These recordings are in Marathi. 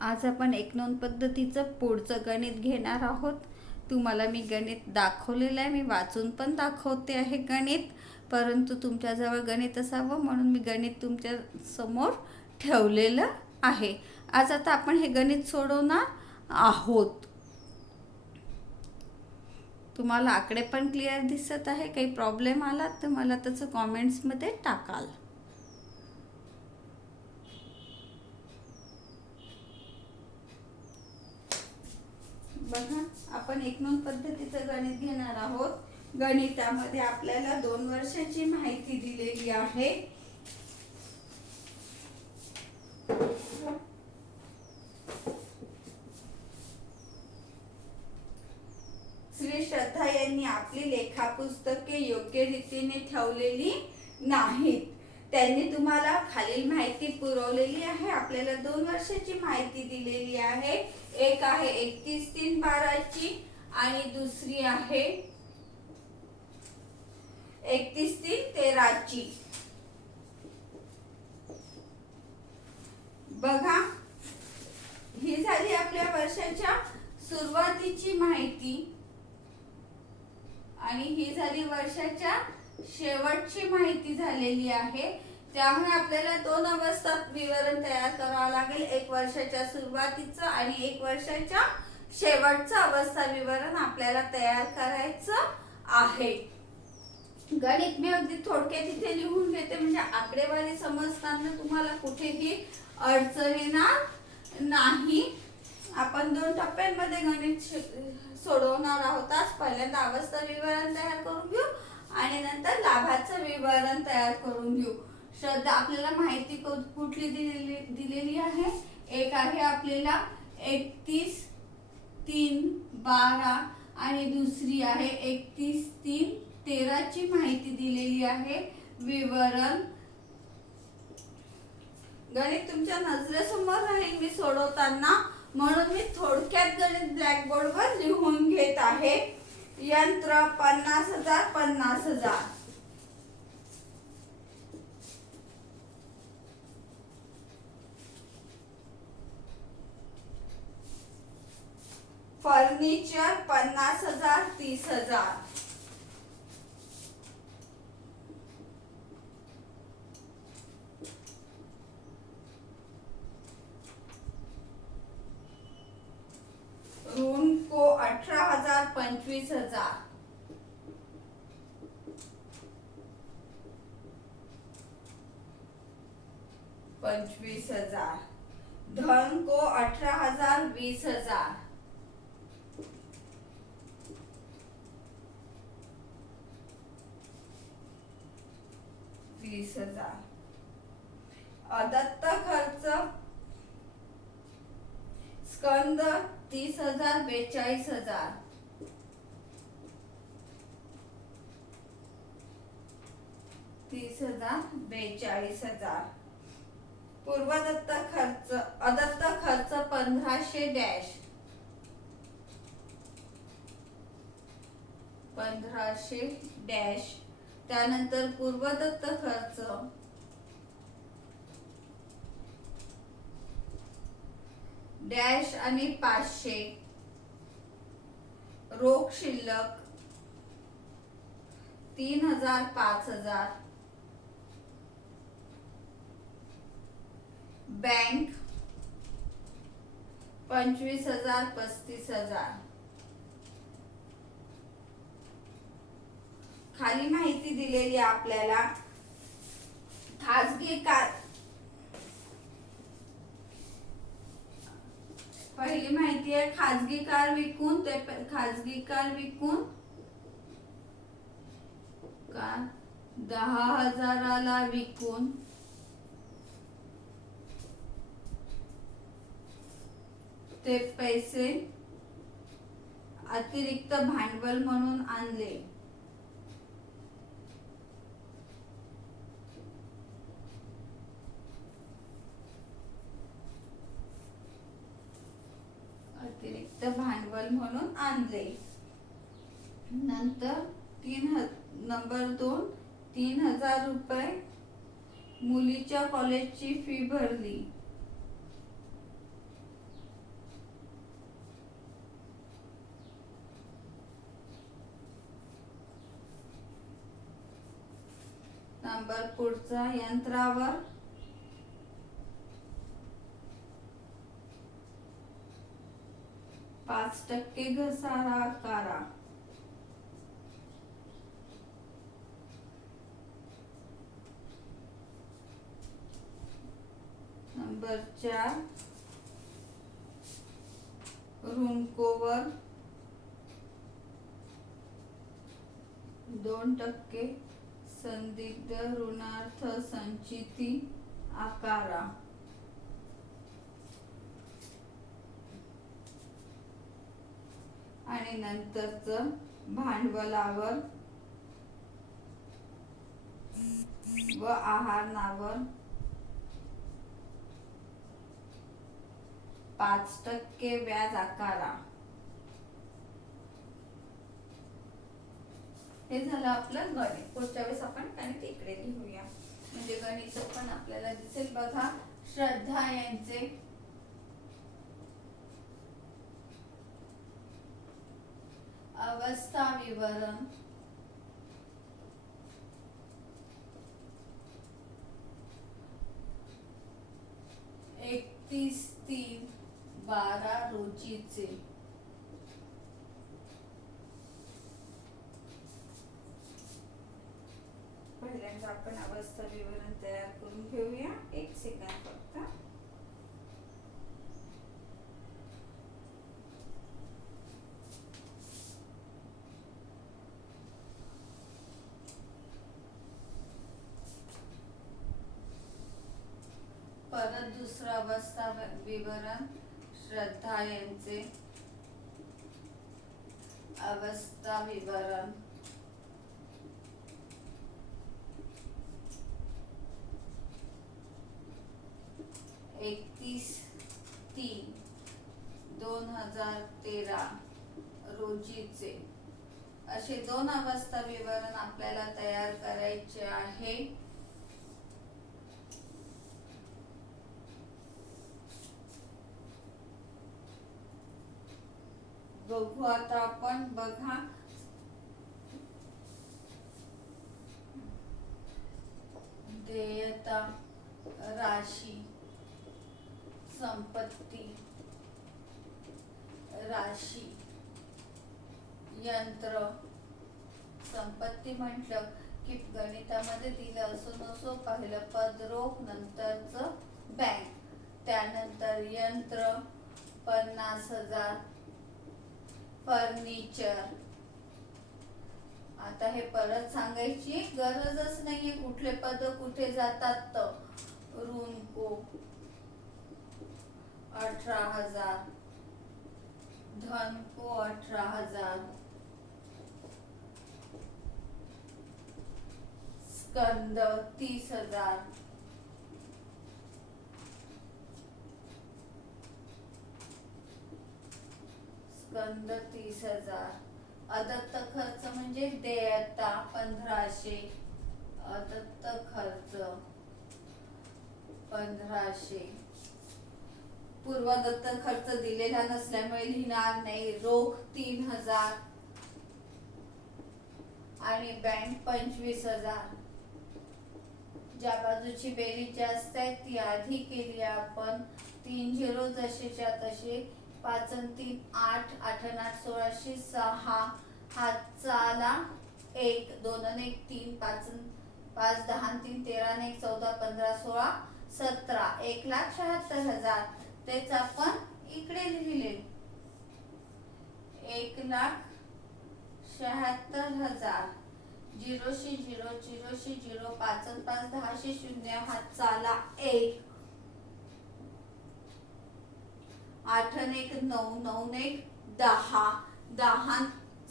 आज आपण एक नोंद पद्धतीचं पुढचं गणित घेणार आहोत. तुम्हाला मी गणित दाखवलेलं आहे, मी वाचून पण दाखवते आहे गणित, परंतु तुमच्याजवळ गणित असावं म्हणून मी गणित तुमच्या समोर ठेवलेलं आहे. आज आता आपण हे गणित सोडवणार आहोत. तुम्हाला आकडे पण क्लिअर दिसत आहे? काही प्रॉब्लेम आला तर मला त्याचं कॉमेंट्समध्ये टाकाल. बघा, आपण एक नोंद पद्धतीचं गणित घेणार आहोत. गणितामध्ये आपल्याला 2 वर्षाची माहिती दिलेली आहे. श्री श्रद्धा यांनी आपली लेखापुस्तके योग्य रीतीने ठेवलेली नाहीत. त्यांनी तुम्हाला खालील माहिती पुरवलेली आहे. आपल्याला 2 वर्षाची माहिती दिलेली आहे. एक आहे 31/3/12 ची आणि दुसरी आहे 31/3/13 ची. बघा, ही झाली आपल्या वर्षाच्या सुरुवातीची माहिती आणि ही झाली वर्षाच्या शेवटची माहिती झालेली आहे. त्यामुळे आपल्याला 2 अवस्थात विवरण तयार करावं लागेल. एक वर्षाच्या सुरुवातीचं आणि एक वर्षाच्या शेवटचं अवस्था विवरण आपल्याला तयार करायचं आहे. गणित मी अगदी थोडक्यात इथे लिहून घेते, म्हणजे आकडेवारी समजताना तुम्हाला कुठेही अडचण येणार नाही. आपण 2 टप्प्यांमध्ये गणित सोडवणार आहोत. आज पहिल्यांदा अवस्था विवरण तयार करून घेऊ आणि नंतर लाभाचं विवरण तयार करून घेऊ. श्रद्धा, आपल्याला माहिती कुठली दिलेली आहे? एक आहे आपल्याला 31/3/12 आणि दुसरी आहे 31/3/13 ची माहिती दिलेली आहे. विवरण गणित तुमच्या नजरेसमोर राहील मी सोडवताना, म्हणून मी थोडक्यात गणित ब्लॅकबोर्डवर लिहून घेत आहे. यंत्र 50,000 50,000. फर्निचर 50,000 30,000. ऋण को 18,000 25,000. धन को 18,000 20,000. अदत्त खर्च स्कंद 30,000 42,000. पूर्वदत्त खर्च अदत्त खर्च 1500 डॅश 1500 डॅश. त्यानंतर पूर्वदत्त खर्च डॅश आणि 500. रोख शिल्लक 3,000 5,000. बँक 25,000 35,000. खाली माहिती दिलेली आपल्याला. खाजगी कार, पहिली माहिती आहे खाजगी कार विकून, खाजगी कार विकून कार 10,000ला विकून ते पैसे अतिरिक्त भांडवल म्हणून आणले. अतिरिक्त भांडवल म्हणून आणले. नंतर नंबर 2 3,000 रुपये मुलीच्या कॉलेजची फी भरली. नंबर पुढचा यंत्रावर, 5% घसारा आकारा. नंबर 4 ऋणकोवर 2% संदिग्ध ऋणार्थ संचिती आकारा. आणि नंतरच भांडवलावर व आहारणावर 5% व्याज आकारा. हे झालं आपलं गणित. पुढच्या वेळेस आपण गणित इकडे लिहूया, म्हणजे गणित पण आपल्याला दिसेल. बघा, श्रद्धा यांचे अवस्था विवरण, एक 31/3/12 रोजीचे. पहिल्यांदा आपण अवस्था विवरण तयार करून घेऊया. एक सेकंद फक्त. परत दुसरं अवस्था विवरण, श्रद्धा यांचे अवस्था विवरण, एकतीस 3/2013 रोजीचे. असे 2 अवस्था विवरण आपल्याला तयार करायचे आहे. बघू आता आपण. बघा, देयता राशी, संपत्ती राशी, यंत्र. संपत्ती म्हटलं की गणितामध्ये दिलं असो नसो, पहिलं पद रोख, नंतरच बँक, त्यानंतर यंत्र 50,000, फर्निचर. आता हे परत सांगायची गरजच नाहीये कुठले पद कुठे जातात. तर ऋणको 18,000, धनको 18,000, स्कंद 30,000, स्कंद 30,000. अदत्त खर्च म्हणजे देयता 1,500, अदत्त खर्च 1,500. पूर्वदत्त खर्च दिलेला नसल्यामुळे लिहिणार नाही. रोख 3,000 आणि बँक 25,000. ज्या बाजूची बेरीज जास्त आहे ती आधी केली आपण. 3 0 जसेच्या तसे. 5 आणि 3 8, 8 आणि 8 16, 6 हातचा 1, 2 आणि 1 3, 5 10 आणि 3 13 आणि 1 14, 15 16 17, 1,76,000. तेच आपण इकडे लिहिले 1,76,000. 0 शी 0, 0 शी 0, 5 आणि 5 10 शी 0, हातचा 1, 8 आणि 1 9, 9 आणि 1 10, 10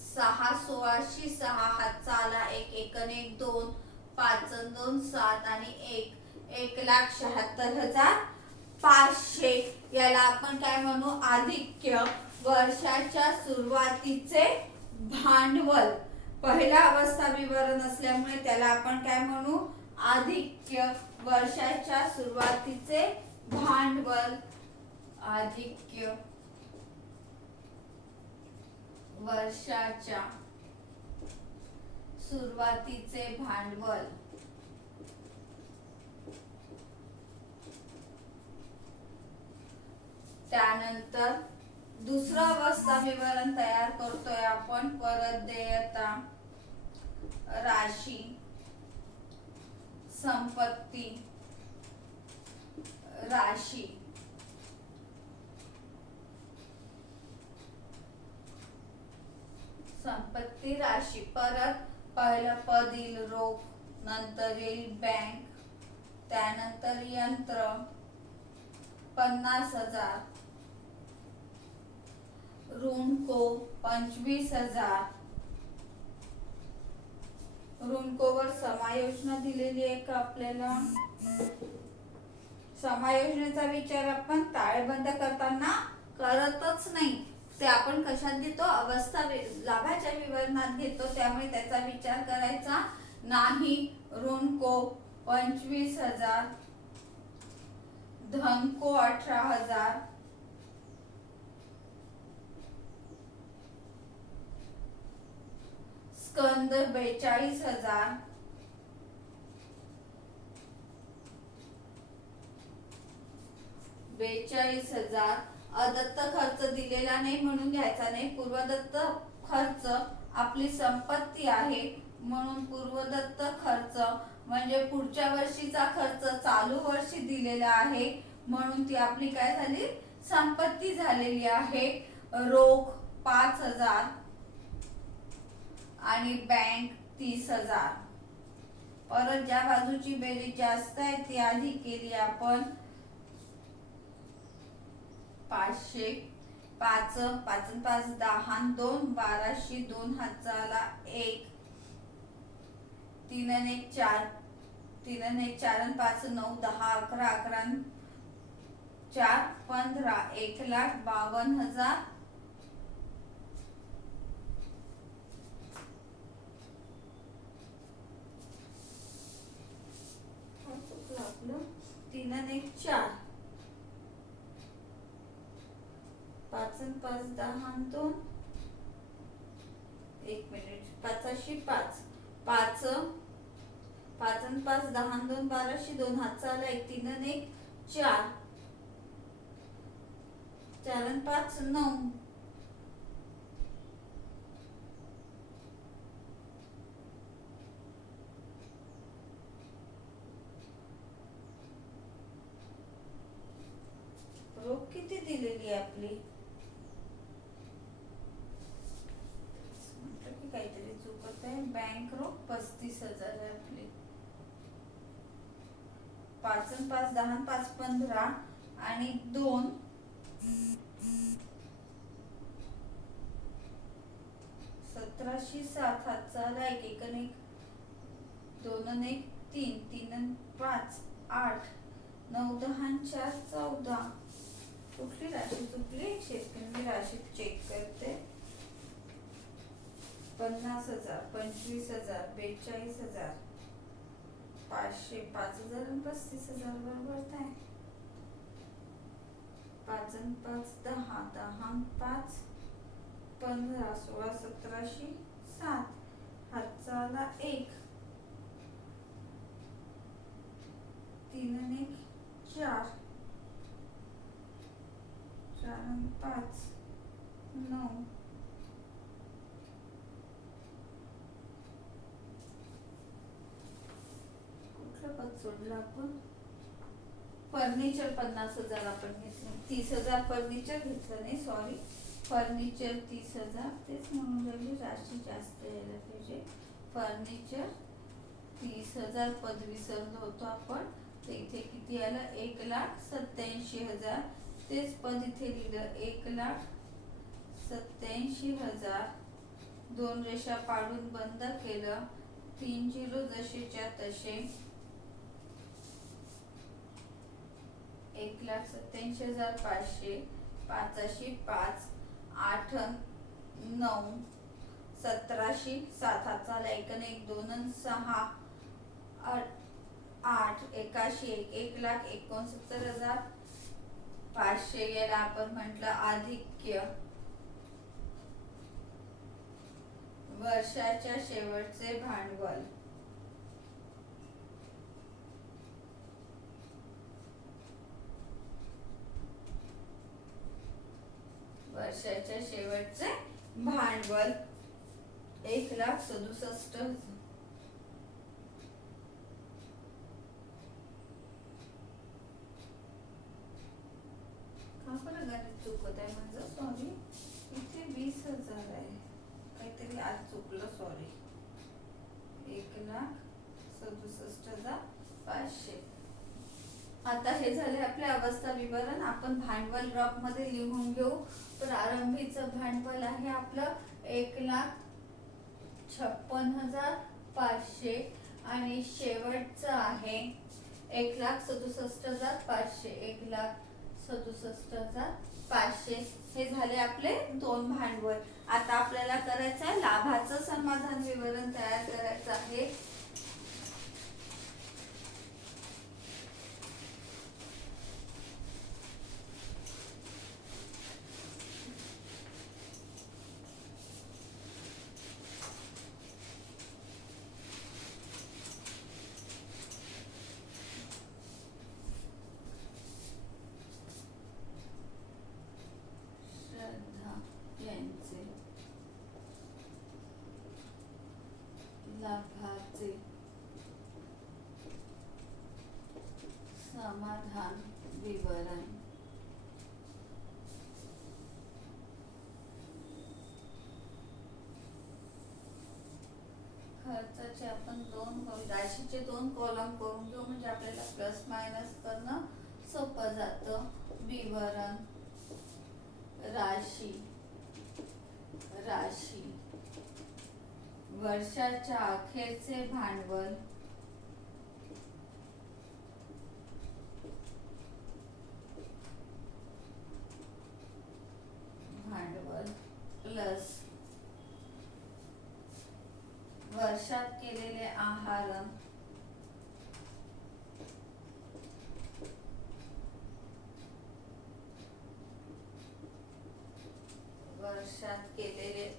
6 16 शी 6, हातचा 1, 1 आणि 1 2, 5 आणि 2 7 आणि 1, 1,76,500. याला आपण काय म्हणू? आधिक्य. वर्षाच्या सुरुवातीचे भांडवल. पहिला अवस्था विवरण असल्यामुळे त्याला आपण काय म्हणू? आधिक्य. वर्षाच्या सुरुवातीचे भांडवल. आधिक्य वर्षाच्या सुरुवातीचे भांडवल. त्यानंतर दुसरं अवस्था विवरण तयार करतोय आपण, परत देयता, राशी, संपत्ती, राशी, संपत्ती, राशी. परत पहिलं पद येईल रोख, नंतर येईल बँक, त्यानंतर यंत्र 50,000, ऋणको 25,000. ऋणकोवर समायोजना दिलेली आहे का आपल्याला? समायोजनेचा विचार आपण ताळेबंद करताना करतच नाही, ते आपण कशात घेतो? अवस्था लाभाच्या विवरणात घेतो, त्यामुळे त्याचा विचार करायचा नाही. ऋणको 25,000, धनको 18,000, स्कंद 42,000, अदत्त खर्च दिलेला नाही म्हणून घ्यायचा नाही. पूर्वदत्त खर्च आपली संपत्ती आहे म्हणून पूर्वदत्त खर्च म्हणजे पुढच्या वर्षीचा खर्च चालू वर्षी दिलेला आहे म्हणून ती आपली काय झाली? संपत्ती झालेली आहे. रोख 5,000 आणि बँक 30,000. परत ज्या बाजूची बेरीज जास्त आहे ती आधी केली आपण. 500, 5 5 5 10 2 1200, 2 हाताला 1, 3 आणि 1 4, 3 आणि 1 4 आणि 5 9 10 11 11 4 15, 1,52,000. आपलं 3 आणि 1 4, 5 आणि 5 10 आणि 2, 1 मिनिट, 5शी 5 5 5 आणि 5 10 आणि 2 1200, 2 हातचा आला 1, 3 आणि 1 4, 4 आणि 5 9, रोख किती दिलेली आहे आपली? म्हटलं की काहीतरी चुकत आहे. बँक रोख 35,000 आहे आपली. 5 आणि 5 10 आणि 5 15 आणि 2 17शी 7 हातचा आला 1 1 आणि 2 आणि 1 3, 3 आणि 5 8, 9 10 आणि 4 14. कुठली राशी चुकली? शेतकरी राशी चेक करते. 50,000, 25,000, 42,000, 500, 5,000 आणि 35,000 बरोबर आहे. 5 आणि 5 10, 10 आणि 5 15, 16 17शी 7 हातचा आला 1, 3 आणि 1 4, 4 आणि 5 9, कुठलं पद सोडलं आपण? फर्निचर 50,000 आपण घेतलं. 30,000 फर्निचर घेतलं नाही, सॉरी. फर्निचर 30,000, तेच म्हणून राहिली राशी जास्त यायला पाहिजे. फर्निचर 30,000 पद विसरलो होतो आपण. तर इथे किती आलं? 1,87,000. तेच पद इथे लिहिलं 1,87,000. 2 रेषा पाडून बंद केलं. 3 झिरो जसेच्या तसे. 1,87,500, 5शी 5 8 9, 17शी 7 हातचा आला 1 आणि 1 2 आणि 6 8, 1शी 1, 1,69,500. याला आपण म्हटलं आधिक्य. वर्षाच्या शेवटचे भांडवल. वर्षाच्या शेवटचे भांडवल 1,67,000. का बरं गणित चुकत आहे माझं? सॉरी, इथे 20,000 आहे, काहीतरी आज चुकलं, सॉरी. 1,67,500. आता हे झाले आपले अवस्था विवरण. आपण भांडवल ड्रॉप मध्ये लिहून घेऊ. प्रारंभीचं भांडवल आहे आपलं 1,56,500 आणि शेवटचं आहे 1,67,500. 1,67,500 हे झाले आपले दोन भांडवल. आता आपल्याला करायचं आहे लाभाचं समाधान विवरण तयार करायचं आहे. लाभाचे समाधान विवरण. खर्चाचे आपण राशीचे दोन कॉलम करून घेऊ, म्हणजे आपल्याला प्लस मायनस करणं सोपं जातं. विवरण राशी वर्षाच्या अखेरचे भांडवल प्लस वर्षात केलेले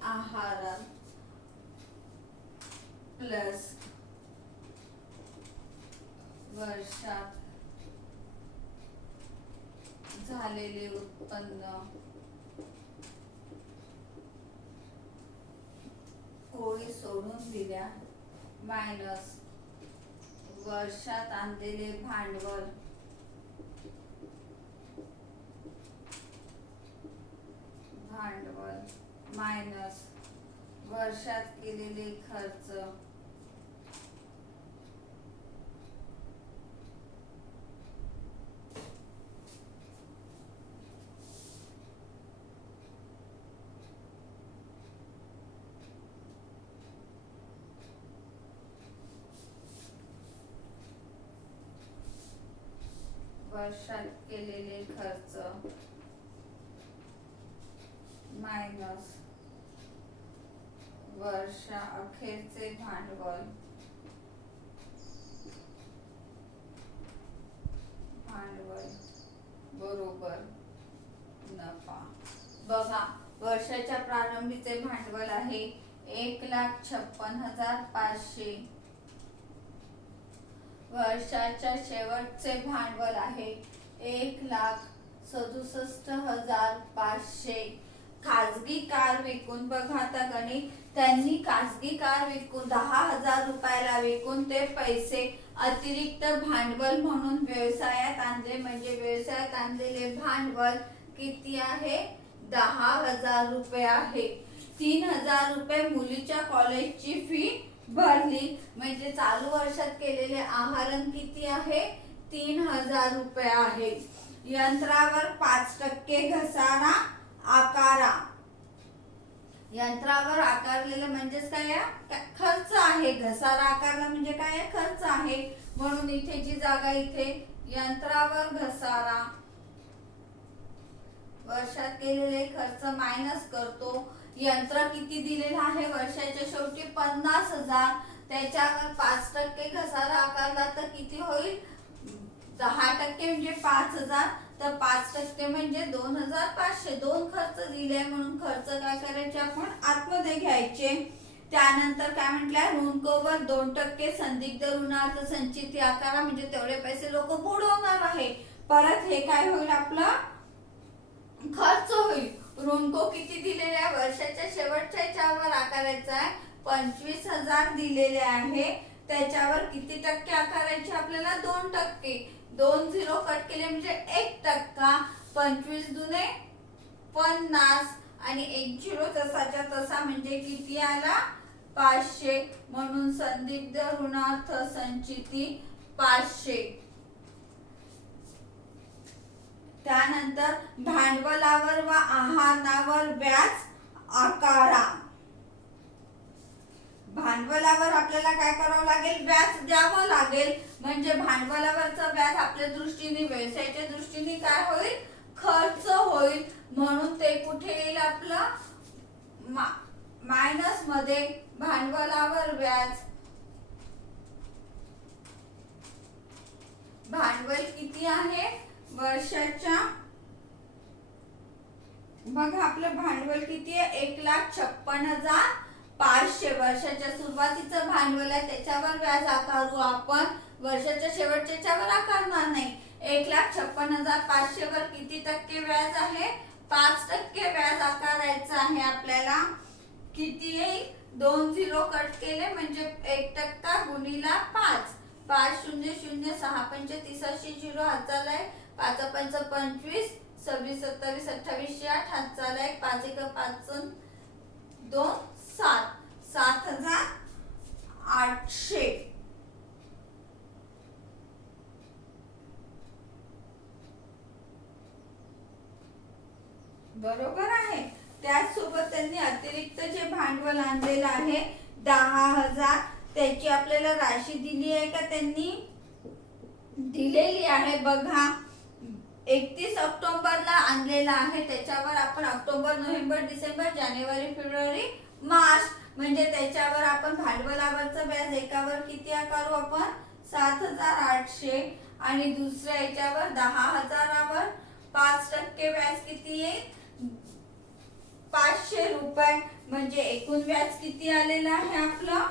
आहरण प्लस वर्षात झालेले उत्पन्न ओळी सोडून दिल्या मायनस वर्षात आणलेले भांडवल मायनस वर्षात केलेले खर्च मायनस वर्षा अखेरचे भांडवल बरोबर नफा. बघा, वर्षाच्या प्रारंभीचे भांडवल आहे 1,56,500. वर्षाच्या शेवटचे भांडवल आहे 1,67,500. खाजगी कार विकून, बघा आता गणित, त्यांनी खाजगी कार विकून 10,000 रुपयाला विकून ते पैसे अतिरिक्त भांडवल म्हणून व्यवसायात आणले. म्हणजे व्यवसायात आणलेले भांडवल किती आहे? 10,000 रुपये आहे. 3,000 रुपये मुलीच्या कॉलेजची फी भरली. म्हणजे चालू वर्षात केलेले आहरण किती आहे? 3,000 रुपये आहे. यंत्रावर 5% घसारा आकारा. यंत्रावर आकारलेलं म्हणजेच काय? खर्च आहे. घसारा आकारला म्हणजे काय? खर्च आहे. म्हणून इथे जी जागा, इथे यंत्रावर घसारा, वर्षात केलेले खर्च मायनस करतो. यंत्र किती दिलेलं आहे वर्षाच्या शेवटी? 50,000. त्याच्यावर 5% घसारा आकारला तर किती होईल? 10% म्हणजे 5,000. तर 5% म्हणजे 2,500. दोन खर्च दिले म्हणून खर्च काय करायचे? आपण आतमध्ये घ्यायचे. त्यानंतर काय म्हटलंय? ऋणकोवर 2% संदिग्ध ऋणार्थ संचिती आकारा. म्हणजे तेवढे पैसे लोक बुडवणार आहे. परत हे काय होईल? आपलं खर्च होईल. ऋणको किती दिलेले आहे वर्षाच्या शेवटच्या याच्यावर आकारायचा आहे 25,000 दिलेले आहे. त्याच्यावर किती टक्के आकारायचे आपल्याला 2%. 2 झिरो कट केले म्हणजे 1%. 25 दुने 50 आणि 1 झिरो तसाच्या तसा म्हणजे किती आला 500. म्हणून संदिग्ध ऋणार्थ संचिती 500. त्यानंतर भांडवलावर व आहारावर व्याज आकारा. भांडवलावर आपल्याला काय करावं लागेल व्याज द्यावं लागेल. म्हणजे भांडवलावरचं व्याज आपल्या दृष्टीने व्यवसायाच्या दृष्टीने काय होईल खर्च होईल. म्हणून ते कुठे येईल आपलं मायनस मध्ये. भांडवलावर व्याज भांडवल किती आहे वर्षाच्या बघा आपलं भांडवल किती आहे 1,56,500. वर्षाच्या सुरुवातीचं भांडवल आहे त्याच्यावर व्याज आकारू आपण. वर्षाच्या शेवटच्यावर आकारणार नाही. 1,56,500 वर किती टक्के व्याज आहे 5% व्याज आकारायचं आहे आपल्याला. किती येईल 2 झिरो कट केले म्हणजे 1% गुणिला 5. 5 0 0 6 5 30 झिरो हात चालाय 5 5 25 26 27 28 8 हात चालाय 5 1 5 2 7 7,800. बरोबर आहे. त्याचसोबत त्यांनी अतिरिक्त जे भांडवल आणलेलं आहे 10,000 त्याची आपल्याला राशी दिली आहे का त्यांनी दिलेली आहे. बघा 31 ऑक्टोबरला आणलेला आहे. त्याच्यावर आपण ऑक्टोबर नोव्हेंबर डिसेंबर जानेवारी फेब्रुवारी मार्च म्हणजे त्याच्यावर आपण भांडवलावरचं व्याज एकावर किती आकारू आपण 7,800 आणि दुसऱ्या याच्यावर 10,000वर 5% व्याज किती येईल 500 रुपये. म्हणजे एकूण व्याज किती आलेलं आहे आपलं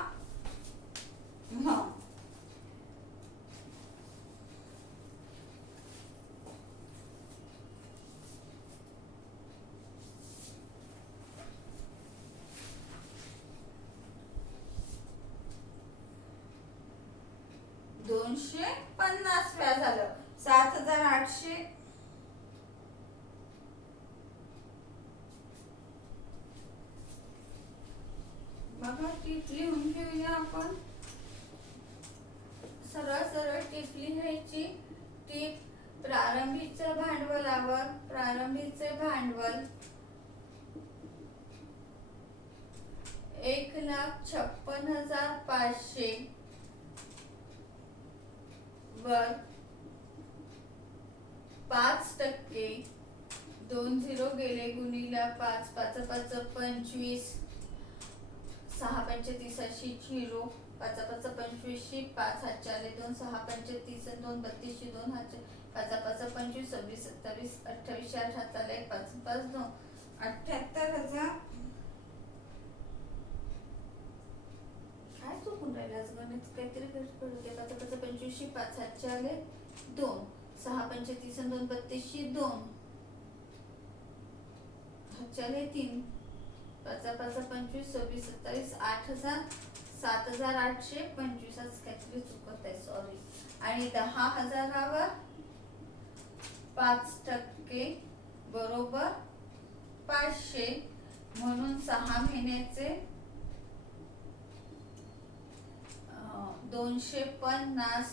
250 व्याज आलं 7,800. बघा टीप लिहून घेऊया आपण. सरळ सरळ टीप लिहायची. टीप प्रारंभीच्या भांडवलावर प्रारंभीचे भांडवल 1,56,500 वर 5% 2 झिरो गेले गुणिला 5 5 5 25 6 5 30 झिरो 5 5 25 5 हात चाले 2 6 5 30 2 32 2 हात 5 5 25 26 27 28 8 हात चाले 5 5 2 78,000. काय चुकून राहिलास गणित काहीतरी पडू दे. 5 5 25 5 हात चाले 2 6 5 30 2 32 2 हात चाले 3 5 5 25 26 27 8,000 7,825 आज काहीतरी चुकत आहे सॉरी. आणि 10,000वर 5% बरोबर 500 म्हणून 6 महिन्याचे 250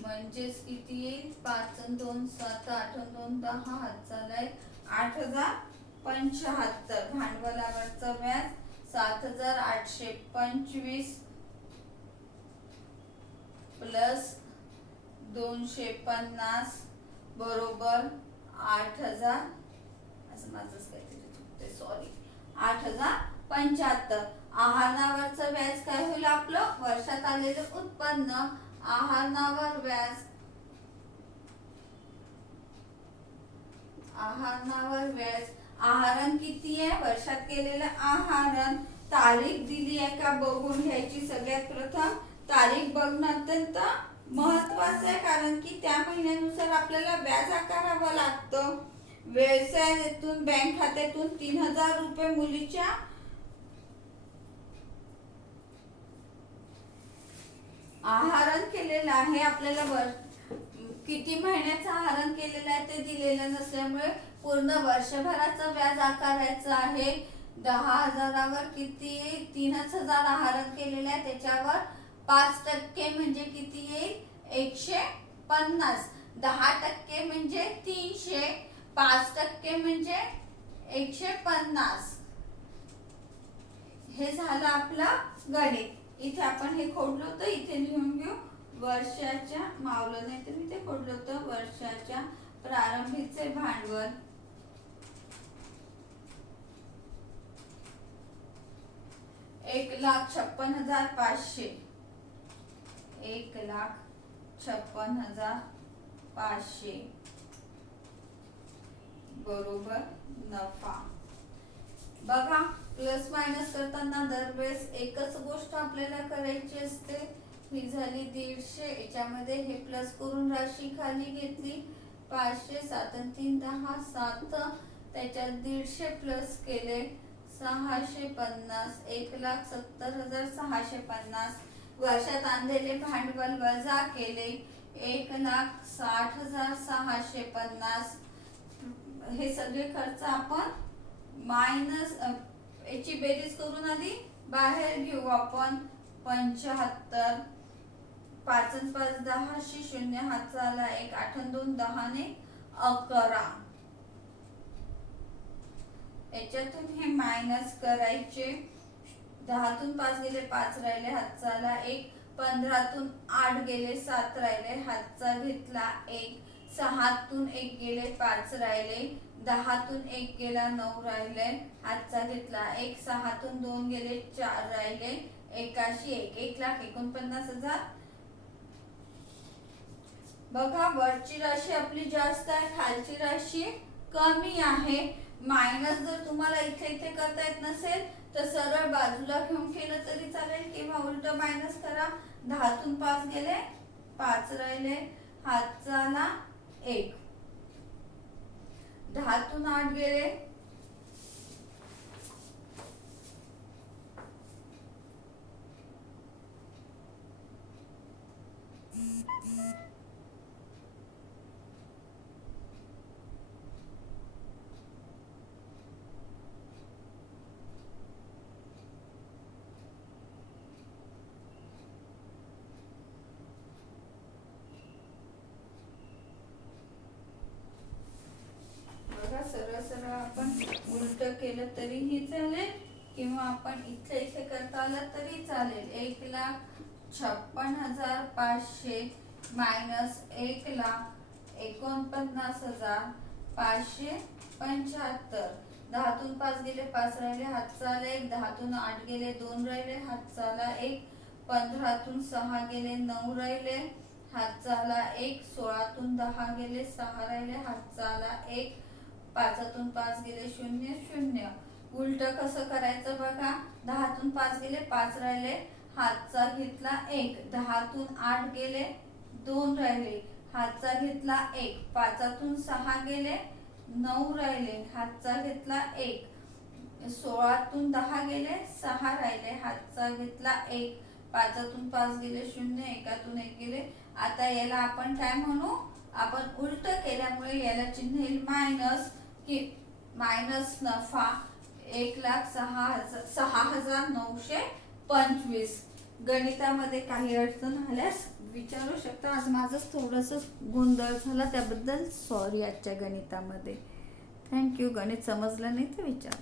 म्हणजेच किती येईल 5 2 7 8 2 10 हात चालाय 8,075. भांडवलावरचं व्याज 7,825 प्लस 250 बरोबर 8,000. असं माझंच काहीतरी चुकते सॉरी 8,075. आहारावरचं व्याज काय होईल आपलं वर्षात आलेलं उत्पन्न. आहारावर व्याज आहारण किती आहे वर्षात केलेलं आहारण. तारीख दिली आहे का बघून घ्यायची. सगळ्यात प्रथम तारीख बघणं अत्यंत महत्वाचं आहे कारण की त्या महिन्यानुसार आपल्याला व्याज आकारावं लागतं. व्यवसायातून बँक खात्यातून 3000 रुपये मुलीच्या आहरण केलेलं आहे. आपल्याला किती महिन्याचं आहरण केलेलं आहे ते दिलेलं नसल्यामुळे पूर्ण वर्षभराचा व्याज आकारायचं आहे. 10,000वर किती 3,000 आहरण केलेलं आहे, त्याच्यावर 5% म्हणजे किती येईल 150. 10% म्हणजे 300, 5% म्हणजे 150. हे झालं आपलं गणित. इथे आपण हे खोडलं होतं, इथे लिहून घेऊ. वर्षाच्या मावलं नाही तर मी ते खोडलं होतं. वर्षाच्या प्रारंभीचे भांडवल 1,56,500. 1,56,500 बरोबर नफा. बघा, प्लस मायनस करताना दरवेळेस एकच गोष्ट आपल्याला करायची असते. ही झाली 150. याच्यामध्ये हे प्लस करून राशी खाली घेतली 500. 7 आणि 3 10, 7. त्याच्यात 150 प्लस केले 650. 1,70,650. वर्षात आणलेले भांडवल वजा केले 1,60,650. हे सगळे खर्च आपण मायनस याची बेरीज करून आधी बाहेर घेऊ आपण. 75. 5 आणि 5 10, 0 हातचा आला 1. 8 आणि 2 10 ने 11. याच्यातून हे मायनस करायचे. 10 तून 5 गेले 5 राहिले, हातचा आला 1. 15 तून 8 गेले 7 राहिले, हातचा घेतला 1. 6 तून 1 गेले 5 राहिले. 10 तून 1 गेला 9 राहिले, हातचा घेतला 1. 6 तून 2 गेले 4 राहिले. 81. 1,49,000. बघा, वरची राशी आपली जास्त आहे, खालची राशी कमी आहे. मायनस जर तुम्हाला इथे इथे करता येत नसेल तर सरळ बाजूला घेऊन केलं तरी चालेल किंवा उलट मायनस करा. 10 तून 5 गेले 5 राहिले, हातचा आला 1. 10 तून 8 गेले सरळ आपण उलट केलं तरीही चालेल किंवा आपण इथे इथे करता आलं तरी चालेल. 1,56,500 मायनस 1,49,575. 10 तून 5 गेले 5 राहिले, हातचा आला 1. 10 तून 8 गेले 2 राहिले, हातचा आला 1. 15 तून 6 गेले 9 राहिले, हातचा आला 1. 16 तून 10 गेले 6 राहिले, हातचा आला 1. 5 तून 5 गेले 0 0. उलट कसं करायचं बघा. 10 तून 5 गेले 5 राहिले, हातचा घेतला 1. 10 तून 8 गेले 2 राहिले, हातचा घेतला 1. 5 तून 6 गेले 9 राहिले, हातचा घेतला 1. 16 तून 10 गेले 6 राहिले, हातचा घेतला 1. 5 तून 5 गेले 0. 1 तून 1 गेले. आता याला आपण काय म्हणू, आपण उलट केल्यामुळे याला चिन्ह येईल मायनस. की मायनस नफा 1,06,925. गणितामध्ये काही अडचण आल्यास विचारू शकता. आज माझं थोडंसं गोंधळ झाला त्याबद्दल सॉरी. आजच्या गणितामध्ये थँक्यू. गणित समजलं नाही तर विचार.